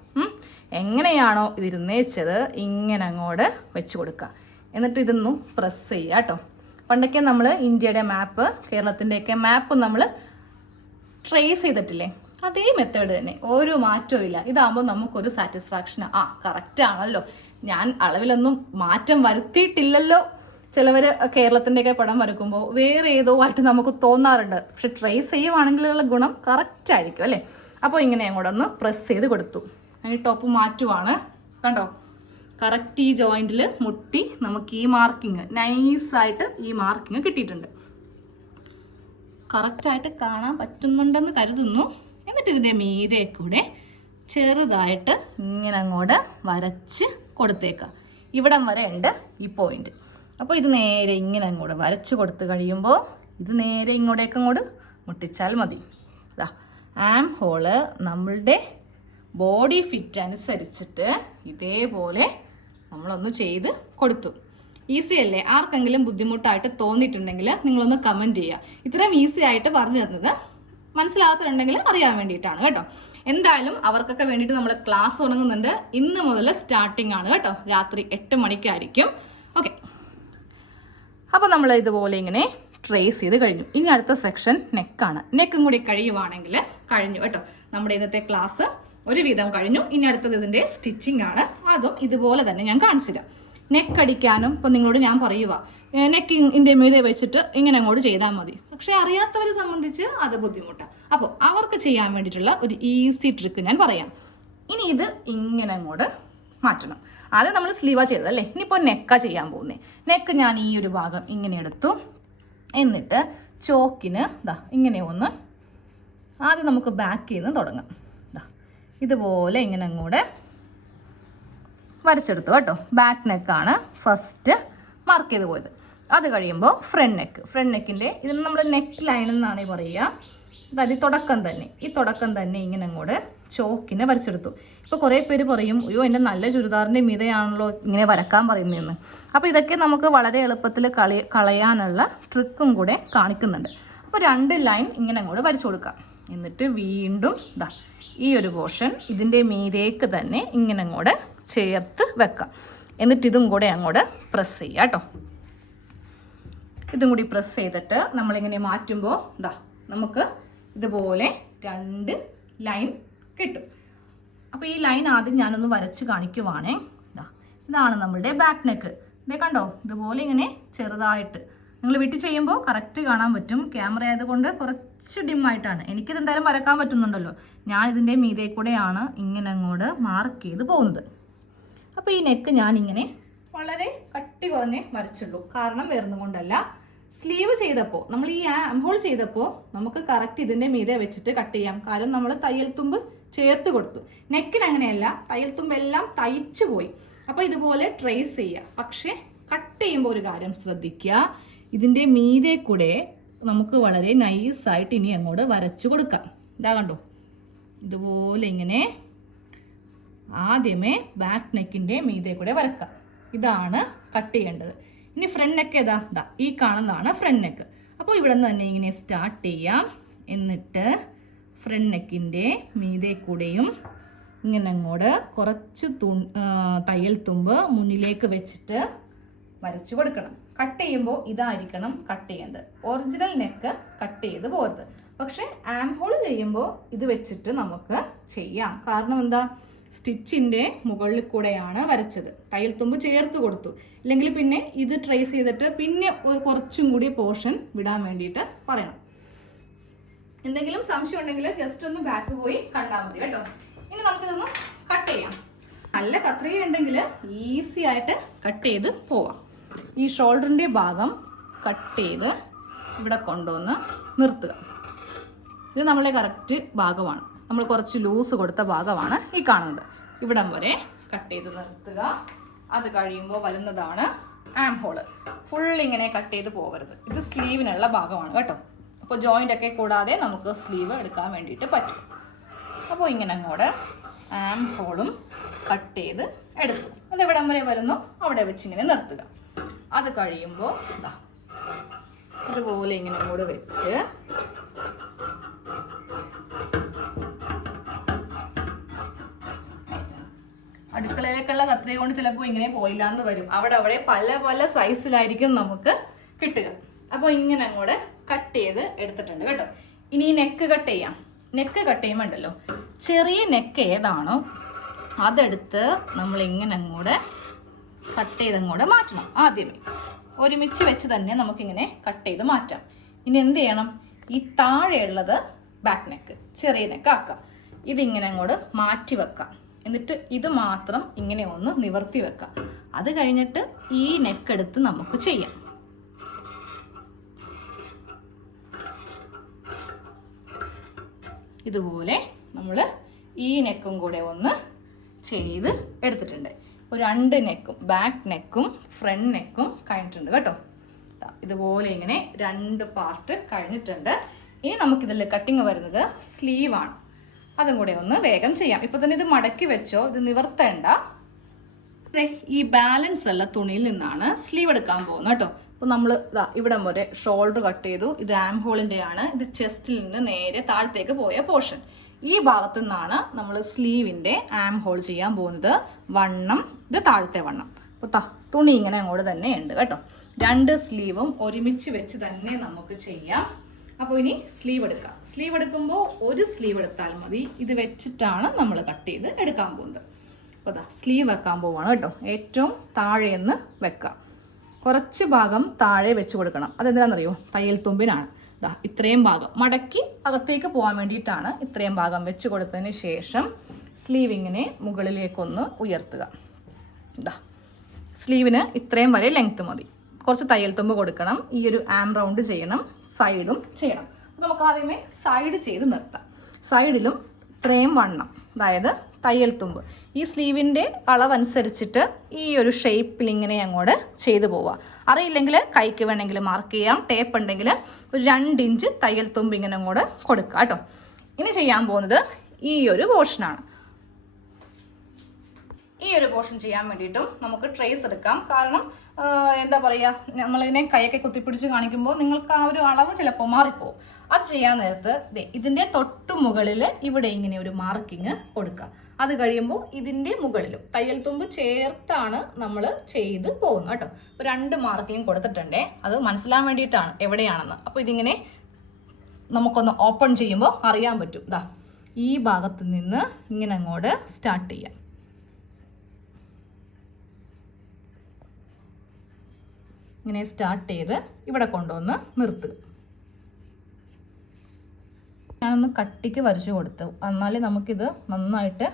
എങ്ങനെയാണോ ഇത് ഇരുന്നേച്ചത് ഇങ്ങനെ അങ്ങോട്ട് വെച്ച് കൊടുക്കുക. എന്നിട്ട് ഇതൊന്നും പ്രസ് ചെയ്യുക കേട്ടോ. പണ്ടൊക്കെ നമ്മൾ ഇന്ത്യയുടെ മാപ്പ് കേരളത്തിന്റെയൊക്കെ മാപ്പ് നമ്മൾ ട്രേസ് ചെയ്തിട്ടില്ലേ? അതേ മെത്തേഡ് തന്നെ. ഓരോ മാറ്റവും ഇല്ല. ഇതാകുമ്പോൾ നമുക്കൊരു സാറ്റിസ്ഫാക്ഷൻ ആ. കറക്റ്റ് ആണല്ലോ. ഞാൻ അളവിലൊന്നും മാറ്റം വരുത്തിയിട്ടില്ലല്ലോ. ചിലവർ കേരളത്തിന്റെയൊക്കെ പടം വരക്കുമ്പോൾ വേറെ ഏതോ ആയിട്ട് നമുക്ക് തോന്നാറുണ്ട്. പക്ഷെ ട്രേസ് ചെയ്യുവാണെങ്കിലുള്ള ഗുണം കറക്റ്റ് ആയിരിക്കും അല്ലേ? അപ്പോൾ ഇങ്ങനെ അങ്ങോട്ട് ഒന്ന് പ്രസ് ചെയ്ത് കൊടുത്തു. ഈ ടോപ്പ് മാറ്റുവാണ്. കണ്ടോ? കറക്റ്റ് ഈ ജോയിന്റിൽ മുട്ടി നമുക്ക് ഈ മാർക്കിങ് നൈസായിട്ട് ഈ മാർക്കിങ് കിട്ടിയിട്ടുണ്ട്. കറക്റ്റായിട്ട് കാണാൻ പറ്റുന്നുണ്ടെന്ന് കരുതുന്നു. എന്നിട്ട് ഇതിന്റെ മീതെ കൂടെ ചെറുതായിട്ട് ഇങ്ങനെ അങ്ങോട്ട് വരച്ച് കൊടുത്തേക്കാം. ഇവിടം വരെ ഉണ്ട് ഈ പോയിന്റ് അപ്പോൾ ഇത് നേരെ ഇങ്ങനെ അങ്ങോട്ട് വരച്ചു കൊടുത്ത് കഴിയുമ്പോൾ ഇത് നേരെ ഇങ്ങോട്ടേക്ക് അങ്ങോട്ട് മുട്ടിച്ചാൽ മതി. ഇതാ ആം ഹോൾ നമ്മളുടെ ബോഡി ഫിറ്റ് അനുസരിച്ചിട്ട് ഇതേപോലെ നമ്മളൊന്ന് ചെയ്ത് കൊടുത്തു. ഈസി അല്ലേ? ആർക്കെങ്കിലും ബുദ്ധിമുട്ടായിട്ട് തോന്നിയിട്ടുണ്ടെങ്കിൽ നിങ്ങളൊന്ന് കമന്റ് ചെയ്യുക. ഇത്രയും ഈസി ആയിട്ട് പറഞ്ഞു തരുന്നത് മനസ്സിലാകാത്തതുണ്ടെങ്കിൽ അറിയാൻ വേണ്ടിയിട്ടാണ് കേട്ടോ. എന്തായാലും അവർക്കൊക്കെ വേണ്ടിയിട്ട് നമ്മൾ ക്ലാസ് തുടങ്ങുന്നുണ്ട്. ഇന്ന് മുതൽ സ്റ്റാർട്ടിംഗ് ആണ് കേട്ടോ. രാത്രി എട്ട് മണിക്കായിരിക്കും. ഓക്കെ. നമ്മൾ ഇതുപോലെ ഇങ്ങനെ ട്രേസ് ചെയ്ത് കഴിഞ്ഞു. ഇനി അടുത്ത സെക്ഷൻ നെക്കാണ് നെക്കും കൂടി കഴിയുവാണെങ്കിൽ കഴിഞ്ഞു കേട്ടോ. നമ്മുടെ ഇന്നത്തെ ക്ലാസ് ഒരുവിധം കഴിഞ്ഞു. ഇനി അടുത്തത് ഇതിന്റെ സ്റ്റിച്ചിങ് ആണ്. അതും ഇതുപോലെ തന്നെ ഞാൻ കാണിച്ചുതരാം. നെക്ക് അടിക്കാനും ഇപ്പം നിങ്ങളോട് ഞാൻ പറയുക നെക്ക് ഇതിന്റെ മീതെ വെച്ചിട്ട് ഇങ്ങനെ അങ്ങോട്ട് ചെയ്താൽ മതി. പക്ഷേ അറിയാത്തവരെ സംബന്ധിച്ച് അത് ബുദ്ധിമുട്ടാണ് അപ്പോൾ അവർക്ക് ചെയ്യാൻ വേണ്ടിയിട്ടുള്ള ഒരു ഈസി ട്രിക്ക് ഞാൻ പറയാം. ഇനി ഇത് ഇങ്ങനെ അങ്ങോട്ട് മാറ്റണം. ആദ്യം നമ്മൾ സ്ലീവാ ചെയ്തത് അല്ലേ? ഇനിയിപ്പോൾ നെക്ക ചെയ്യാൻ പോകുന്നത് നെക്ക് ഞാൻ ഈ ഒരു ഭാഗം ഇങ്ങനെ എടുത്തു. എന്നിട്ട് ചോക്കിന് ദാ ഇങ്ങനെ ഒന്ന് ആദ്യം നമുക്ക് ബാക്ക് നിന്ന് തുടങ്ങാം. ദാ ഇതുപോലെ ഇങ്ങനെ അങ്ങോട്ട് വരച്ചെടുത്തു കേട്ടോ. ബാക്ക് നെക്കാണ് ഫസ്റ്റ് മാർക്ക് ചെയ്ത് പോയത്. അത് കഴിയുമ്പോൾ ഫ്രണ്ട് നെക്ക് ഫ്രണ്ട് നെക്കിന്റെ ഇതിന് നമ്മൾ നെക്ക് ലൈൻ എന്നാണ് പറയുക. അതായത് തുടക്കം തന്നെ. ഈ തുടക്കം തന്നെ ഇങ്ങനെ അങ്ങോട്ട് ചോക്കിനെ വരച്ചെടുത്തു. ഇപ്പോൾ കുറേ പേര് പറയും അയ്യോ എന്റെ നല്ല ചുരിദാറിന്റെ മീതയാണല്ലോ ഇങ്ങനെ വരക്കാൻ പറയുന്നതെന്ന് അപ്പോൾ ഇതൊക്കെ നമുക്ക് വളരെ എളുപ്പത്തിൽ കളി കളയാനുള്ള ട്രിക്കും കൂടെ കാണിക്കുന്നുണ്ട്. അപ്പോൾ രണ്ട് ലൈൻ ഇങ്ങനെ അങ്ങോട്ട് വരച്ചു കൊടുക്കാം. എന്നിട്ട് വീണ്ടും ഇതാ ഈ ഒരു പോർഷൻ ഇതിന്റെ മീതേക്ക് തന്നെ ഇങ്ങനെ അങ്ങോട്ട് ചേർത്ത് വെക്കാം. എന്നിട്ട് ഇതും കൂടെ അങ്ങോട്ട് പ്രസ് ചെയ്യാം കേട്ടോ. ഇതും കൂടി പ്രസ് ചെയ്തിട്ട് നമ്മളിങ്ങനെ മാറ്റുമ്പോൾ ഇതാ നമുക്ക് ഇതുപോലെ രണ്ട് ലൈൻ കിട്ടും. അപ്പോൾ ഈ ലൈൻ ആദ്യം ഞാനൊന്ന് വരച്ച് കാണിക്കുവാണേ. ഇതാ ഇതാണ് നമ്മുടെ ബാക്ക് നെക്ക് ഇതേ കണ്ടോ? ഇതുപോലെ ഇങ്ങനെ ചെറുതായിട്ട്. നിങ്ങൾ വീട്ടിൽ ചെയ്യുമ്പോൾ കറക്റ്റ് കാണാൻ പറ്റും. ക്യാമറ ആയതുകൊണ്ട് കുറച്ച് ഡിമ്മായിട്ടാണ് എനിക്കിത് എന്തായാലും വരക്കാൻ പറ്റുന്നുണ്ടല്ലോ. ഞാൻ ഇതിന്റെ മീതെ കൂടെയാണ് ഇങ്ങനെ അങ്ങോട്ട് മാർക്ക് ചെയ്ത് പോകുന്നത്. അപ്പോൾ ഈ നെക്ക് ഞാൻ ഇങ്ങനെ വളരെ കട്ടി കുറഞ്ഞേ വരച്ചുള്ളൂ. കാരണം വേറൊന്നും കൊണ്ടല്ല. സ്ലീവ് ചെയ്തപ്പോൾ നമ്മൾ ഈ ആംഹോൾ ചെയ്തപ്പോൾ നമുക്ക് കറക്റ്റ് ഇതിന്റെ മീതെ വെച്ചിട്ട് കട്ട് ചെയ്യാം. കാരണം നമ്മൾ തയ്യൽ തുമ്പ് ചേർത്ത് കൊടുത്തു. നെക്കിന് അങ്ങനെയല്ല തയ്യൽ തുമ്പ് എല്ലാം തയ്ച്ചു പോയി. അപ്പോൾ ഇതുപോലെ ട്രേസ് ചെയ്യുക. പക്ഷേ കട്ട് ചെയ്യുമ്പോൾ ഒരു കാര്യം ശ്രദ്ധിക്കുക. ഇതിന്റെ മീതെ കൂടെ നമുക്ക് വളരെ നൈസായിട്ട് ഇനി അങ്ങോട്ട് വരച്ചു കൊടുക്കാം. ഇതാ കണ്ടോ? ഇതുപോലെ ഇങ്ങനെ ആദ്യമേ ബാക്ക് നെക്കിന്റെ മീതെ കൂടെ വരക്കാം. ഇതാണ് കട്ട് ചെയ്യേണ്ടത്. ഇനി ഫ്രണ്ട് നെക്ക് ഏതാ? ഇതാ ഈ കാണുന്നതാണ് ഫ്രണ്ട് നെക്ക് അപ്പോൾ ഇവിടെ നിന്ന് തന്നെ ഇങ്ങനെ സ്റ്റാർട്ട് ചെയ്യാം. എന്നിട്ട് ഫ്രണ്ട് നെക്കിന്റെ മീതെ കൂടെയും ഇങ്ങനെ അങ്ങോട്ട് കുറച്ച് തു തയ്യൽ തുമ്പ് മുന്നിലേക്ക് വെച്ചിട്ട് വരച്ചു കൊടുക്കണം. കട്ട് ചെയ്യുമ്പോൾ ഇതായിരിക്കണം കട്ട് ചെയ്യേണ്ടത്. ഒറിജിനൽ നെക്ക് കട്ട് ചെയ്ത് പോരുത്. പക്ഷേ ആം ഹോൾ ചെയ്യുമ്പോൾ ഇത് വെച്ചിട്ട് നമുക്ക് ചെയ്യാം. കാരണം എന്താ? സ്റ്റിച്ചിന്റെ മുകളിൽ കൂടെയാണ് വരച്ചത്. തയ്യൽ തുമ്പ് ചേർത്ത് കൊടുത്തു. ഇല്ലെങ്കിൽ പിന്നെ ഇത് ട്രേസ് ചെയ്തിട്ട് പിന്നെ കുറച്ചും കൂടി പോർഷൻ വിടാൻ വേണ്ടിയിട്ട് പറയണം. എന്തെങ്കിലും സംശയം ഉണ്ടെങ്കിൽ ജസ്റ്റ് ഒന്ന് ബാക്ക് പോയി കണ്ടാൽ മതി കേട്ടോ. ഇനി നമുക്കിതൊന്ന് കട്ട് ചെയ്യാം. നല്ല കത്രിക ഉണ്ടെങ്കിൽ ഈസി ആയിട്ട് കട്ട് ചെയ്ത് പോവാം. ഈ ഷോൾഡറിന്റെ ഭാഗം കട്ട് ചെയ്ത് ഇവിടെ കൊണ്ടുവന്ന് നിർത്തുക. ഇത് നമ്മളെ കറക്റ്റ് ഭാഗമാണ്. നമ്മൾ കുറച്ച് ലൂസ് കൊടുത്ത ഭാഗമാണ് ഈ കാണുന്നത്. ഇവിടം വരെ കട്ട് ചെയ്ത് നിർത്തുക. അത് കഴിയുമ്പോൾ വരുന്നതാണ് ആം ഹോൾ ഫുൾ ഇങ്ങനെ കട്ട് ചെയ്ത് പോകരുത് ഇത് സ്ലീവിനുള്ള ഭാഗമാണ് കേട്ടോ. അപ്പോൾ ജോയിന്റ് ഒക്കെ കൂടാതെ നമുക്ക് സ്ലീവ് എടുക്കാൻ വേണ്ടിയിട്ട് പറ്റും. അപ്പോൾ ഇങ്ങനെ അങ്ങോട്ട് ആം ഹോളും കട്ട് ചെയ്ത് എടുക്കും. അത് വരെ വരുന്നു? അവിടെ വെച്ച് ഇങ്ങനെ നിർത്തുക. അത് കഴിയുമ്പോൾ ഇതാ അതുപോലെ ഇങ്ങനെ അങ്ങോട്ട് വെച്ച് അടുക്കളയിലേക്കുള്ള കത്രിക കൊണ്ട് ചിലപ്പോൾ ഇങ്ങനെ പോയില്ലാന്ന് വരും. അവിടെ അവിടെ പല പല സൈസിലായിരിക്കും നമുക്ക് കിട്ടുക. അപ്പോൾ ഇങ്ങനെ അങ്ങോട്ട് കട്ട് ചെയ്ത് എടുത്തിട്ടുണ്ട് കേട്ടോ. ഇനി ഈ നെക്ക് കട്ട് ചെയ്യാം. നെക്ക് കട്ട് ചെയ്യുമ്പോണ്ടല്ലോ ചെറിയ നെക്ക് ഏതാണോ അതെടുത്ത് നമ്മൾ ഇങ്ങനെ അങ്ങോട്ട് കട്ട് ചെയ്ത് അങ്ങോട്ട് മാറ്റണം. ആദ്യമേ ഒരുമിച്ച് വെച്ച് തന്നെ നമുക്കിങ്ങനെ കട്ട് ചെയ്ത് മാറ്റാം. ഇനി എന്ത് ചെയ്യണം? ഈ താഴെയുള്ളത് ബാക്ക് നെക്ക് ചെറിയ നെക്ക് ആക്കാം. ഇതിങ്ങനെ അങ്ങോട്ട് മാറ്റി വെക്കാം. എന്നിട്ട് ഇത് മാത്രം ഇങ്ങനെ ഒന്ന് നിവർത്തി വെക്കാം. അത് കഴിഞ്ഞിട്ട് ഈ നെക്ക് എടുത്ത് നമുക്ക് ചെയ്യാം. ഇതുപോലെ നമ്മൾ ഈ നെക്കും കൂടെ ഒന്ന് ചെയ്ത് എടുത്തിട്ടുണ്ട്. ഒരു രണ്ട് നെക്കും ബാക്ക് നെക്കും ഫ്രണ്ട് നെക്കും കഴിഞ്ഞിട്ടുണ്ട് കേട്ടോ. ഇതുപോലെ ഇങ്ങനെ രണ്ട് പാർട്ട് കഴിഞ്ഞിട്ടുണ്ട്. ഇനി നമുക്കിതിൽ കട്ടിങ് വരുന്നത് സ്ലീവാണ് അതും കൂടെ ഒന്ന് വേഗം ചെയ്യാം. ഇപ്പൊ തന്നെ ഇത് മടക്കി വെച്ചോ ഇത് നിവർത്തേണ്ട. ഈ ബാലൻസ് ഉള്ള തുണിയിൽ നിന്നാണ് സ്ലീവ് എടുക്കാൻ പോകുന്നത് കേട്ടോ. അപ്പോൾ നമ്മൾ ഇതാ ഇവിടെ വരെ ഷോൾഡർ കട്ട് ചെയ്തു. ഇത് ആം ഹോളിന്റെയാണ് ഇത് ചെസ്റ്റിൽ നിന്ന് നേരെ താഴത്തേക്ക് പോയ പോർഷൻ ഈ ഭാഗത്തു നിന്നാണ് നമ്മൾ സ്ലീവിന്റെ ആം ഹോൾ ചെയ്യാൻ പോകുന്നത്. വണ്ണം ഇത് താഴത്തെ വണ്ണം. അപ്പോൾ തുണി ഇങ്ങനെ അങ്ങോട്ട് തന്നെ ഉണ്ട് കേട്ടോ. രണ്ട് സ്ലീവും ഒരുമിച്ച് വെച്ച് തന്നെ നമുക്ക് ചെയ്യാം. അപ്പോൾ ഇനി സ്ലീവ് എടുക്കാം. സ്ലീവ് എടുക്കുമ്പോൾ ഒരു സ്ലീവ് എടുത്താൽ മതി. ഇത് വെച്ചിട്ടാണ് നമ്മൾ കട്ട് ചെയ്ത് എടുക്കാൻ പോകുന്നത്. അപ്പോൾ സ്ലീവ് വെക്കാൻ പോവാണ് കേട്ടോ. ഏറ്റവും താഴെന്ന് വെക്കാം. കുറച്ച് ഭാഗം താഴെ വെച്ച് കൊടുക്കണം. അതെന്തിനാണെന്നറിയോ? തയ്യൽ തുമ്പിനാണ്. ഇതാ ഇത്രയും ഭാഗം. മടക്കി അകത്തേക്ക് പോകാൻ വേണ്ടിയിട്ടാണ് ഇത്രയും ഭാഗം വെച്ച് കൊടുത്തതിന് ശേഷം സ്ലീവിങ്ങിനെ മുകളിലേക്കൊന്ന് ഉയർത്തുക. ഇതാ സ്ലീവിന് ഇത്രയും വരെ ലെങ്ത്ത് മതി. കുറച്ച് തയ്യൽ തുമ്പ് കൊടുക്കണം. ഈ ഒരു ആം റൗണ്ട് ചെയ്യണം. സൈഡും ചെയ്യണം. നമുക്ക് ആദ്യമേ സൈഡ് ചെയ്ത് നിർത്താം. സൈഡിലും ഇത്രയും വണ്ണം അതായത് തയ്യൽ തുമ്പ്. ഈ സ്ലീവിന്റെ അളവനുസരിച്ചിട്ട് ഈ ഒരു ഷേപ്പിൽ ഇങ്ങനെ അങ്ങോട്ട് ചെയ്തു പോവുക. അറിയില്ലെങ്കിൽ കൈക്ക് വേണമെങ്കിൽ മാർക്ക് ചെയ്യാം ടേപ്പ് ഉണ്ടെങ്കിൽ ഒരു രണ്ട് ഇഞ്ച് തയ്യൽ തുമ്പ് ഇങ്ങനെ അങ്ങോട്ട് കൊടുക്കുക കേട്ടോ. ഇനി ചെയ്യാൻ പോകുന്നത് ഈ ഒരു പോർഷനാണ് ഈ ഒരു പോർഷൻ ചെയ്യാൻ വേണ്ടിയിട്ടും നമുക്ക് ട്രേസ് എടുക്കാം. കാരണം എന്താ പറയുക നമ്മളിതിനെ കൈയൊക്കെ കുത്തിപ്പിടിച്ച് കാണിക്കുമ്പോൾ നിങ്ങൾക്ക് ആ ഒരു അളവ് ചിലപ്പോൾ മാറിപ്പോവും. അത് ചെയ്യാൻ നേരത്ത് ഇതിന്റെ തൊട്ട് മുകളിൽ ഇവിടെ ഇങ്ങനെ ഒരു മാർക്കിങ് കൊടുക്കുക അത് കഴിയുമ്പോൾ ഇതിന്റെ മുകളിലും തയ്യൽ തുമ്പ് ചേർത്താണ് നമ്മൾ ചെയ്ത് പോകുന്നത് കേട്ടോ. രണ്ട് മാർക്കിങ് കൊടുത്തിട്ടുണ്ടേ. അത് മനസ്സിലാൻ വേണ്ടിയിട്ടാണ് എവിടെയാണെന്ന്. അപ്പോൾ ഇതിങ്ങനെ നമുക്കൊന്ന് ഓപ്പൺ ചെയ്യുമ്പോൾ അറിയാൻ പറ്റും. ഇതാ ഈ ഭാഗത്ത് നിന്ന് ഇങ്ങനെ അങ്ങോട്ട് സ്റ്റാർട്ട് ചെയ്യാം. ഇങ്ങനെ സ്റ്റാർട്ട് ചെയ്ത് ഇവിടെ കൊണ്ടുവന്ന് നിർത്തുക. ഞാനൊന്ന് കട്ടിക്ക് വരച്ചു കൊടുത്തു. എന്നാലേ നമുക്കിത് നന്നായിട്ട്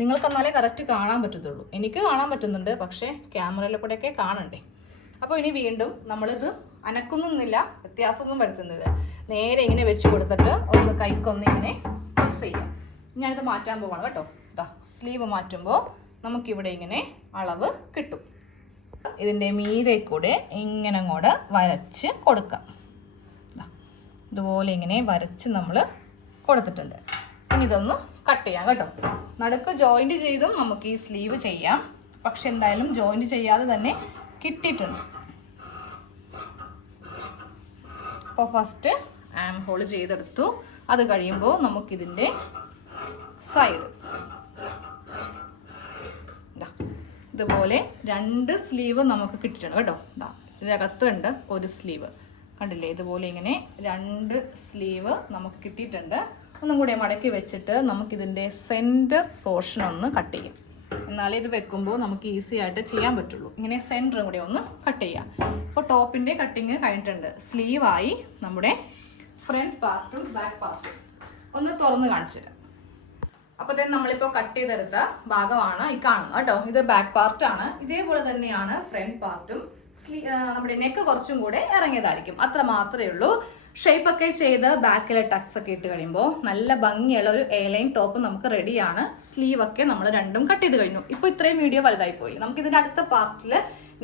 നിങ്ങൾക്ക് എന്നാലേ കറക്റ്റ് കാണാൻ പറ്റത്തുള്ളൂ. എനിക്ക് കാണാൻ പറ്റുന്നുണ്ട് പക്ഷേ ക്യാമറയിൽ കൂടെയൊക്കെ കാണണ്ടേ? അപ്പോൾ ഇനി വീണ്ടും നമ്മളിത് അനക്കുന്നില്ല വ്യത്യാസമൊന്നും വരുത്തുന്നില്ല. നേരെ ഇങ്ങനെ വെച്ച് കൊടുത്തിട്ട് ഒന്ന് കൈക്കൊന്ന് ഇങ്ങനെ പ്രസ് ചെയ്യാം. ഞാനിത് മാറ്റാൻ പോവാണ് കേട്ടോ. ഇതാ സ്ലീവ് മാറ്റുമ്പോൾ നമുക്കിവിടെ ഇങ്ങനെ അളവ് കിട്ടും. ഇതിന്റെ മീരെ കൂടെ ഇങ്ങനെ അങ്ങോട്ട് വരച്ച് കൊടുക്കാം. ഇതുപോലെ ഇങ്ങനെ വരച്ച് നമ്മൾ കൊടുത്തിട്ടുണ്ട്. ഇനി ഇതൊന്ന് കട്ട് ചെയ്യാം കേട്ടോ. നടുക്ക് ജോയിന്റ് ചെയ്തും നമുക്ക് ഈ സ്ലീവ് ചെയ്യാം. പക്ഷെ എന്തായാലും ജോയിന്റ് ചെയ്യാതെ തന്നെ കിട്ടിയിട്ടുണ്ട്. അപ്പോൾ ഫസ്റ്റ് ആം ഹോൾ ചെയ്തെടുത്തു. അത് കഴിയുമ്പോൾ നമുക്കിതിന്റെ സൈഡ് ഇതുപോലെ രണ്ട് സ്ലീവ് നമുക്ക് കിട്ടിയിട്ടുണ്ട് കേട്ടോ. ഇതാ ഇതിനകത്തുണ്ട് ഒരു സ്ലീവ് കണ്ടില്ലേ? ഇതുപോലെ ഇങ്ങനെ രണ്ട് സ്ലീവ് നമുക്ക് കിട്ടിയിട്ടുണ്ട്. ഒന്നും കൂടി മടക്കി വെച്ചിട്ട് നമുക്കിതിന്റെ സെന്റർ പോർഷൻ ഒന്ന് കട്ട് ചെയ്യാം. എന്നാലേ ഇത് വെക്കുമ്പോൾ നമുക്ക് ഈസി ആയിട്ട് ചെയ്യാൻ പറ്റുള്ളൂ. ഇങ്ങനെ സെന്ററും കൂടി ഒന്ന് കട്ട് ചെയ്യാം. അപ്പോൾ ടോപ്പിന്റെ കട്ടിങ് കഴിഞ്ഞിട്ടുണ്ട്. സ്ലീവായി നമ്മുടെ ഫ്രണ്ട് പാർട്ടും ബാക്ക് പാർട്ടും. ഒന്ന് തുറന്ന് കാണിച്ചു തരാം. അപ്പോൾ തന്നെ നമ്മളിപ്പോൾ കട്ട് ചെയ്തെടുത്ത ഭാഗമാണ് ഈ കാണുന്നത് കേട്ടോ. ഇത് ബാക്ക് പാർട്ടാണ്. ഇതേപോലെ തന്നെയാണ് ഫ്രണ്ട് പാർട്ടും സ്ലീ നമ്മുടെ നെക്ക് കുറച്ചും കൂടെ ഇറങ്ങിയതായിരിക്കും. അത്ര മാത്രമേ ഉള്ളൂ. ഷേപ്പ് ഒക്കെ ചെയ്ത് ബാക്കിലെ ടക്സ് ഒക്കെ ഇട്ട് കഴിയുമ്പോൾ നല്ല ഭംഗിയുള്ള ഒരു എയർലൈൻ ടോപ്പ് നമുക്ക് റെഡിയാണ് സ്ലീവ് ഒക്കെ നമ്മൾ രണ്ടും കട്ട് ചെയ്ത് കഴിഞ്ഞു. ഇപ്പോൾ ഇത്രയും വീഡിയോ വലുതായി പോയി. നമുക്ക് ഇതിന്റെ അടുത്ത പാർട്ടിൽ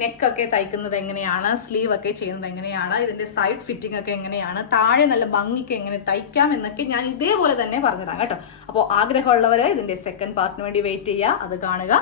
നെക്കൊക്കെ തയ്ക്കുന്നത് എങ്ങനെയാണ്? സ്ലീവ് ഒക്കെ ചെയ്യുന്നത് എങ്ങനെയാണ്? ഇതിന്റെ സൈഡ് ഫിറ്റിംഗ് ഒക്കെ എങ്ങനെയാണ്? താഴെ നല്ല ഭംഗിക്ക് എങ്ങനെ തയ്ക്കാം എന്നൊക്കെ ഞാൻ ഇതേപോലെ തന്നെ പറഞ്ഞുതരാം കേട്ടോ. അപ്പോൾ ആഗ്രഹമുള്ളവർ ഇതിന്റെ സെക്കൻഡ് പാർട്ടിന് വേണ്ടി വെയിറ്റ് ചെയ്യുക. അത് കാണുക.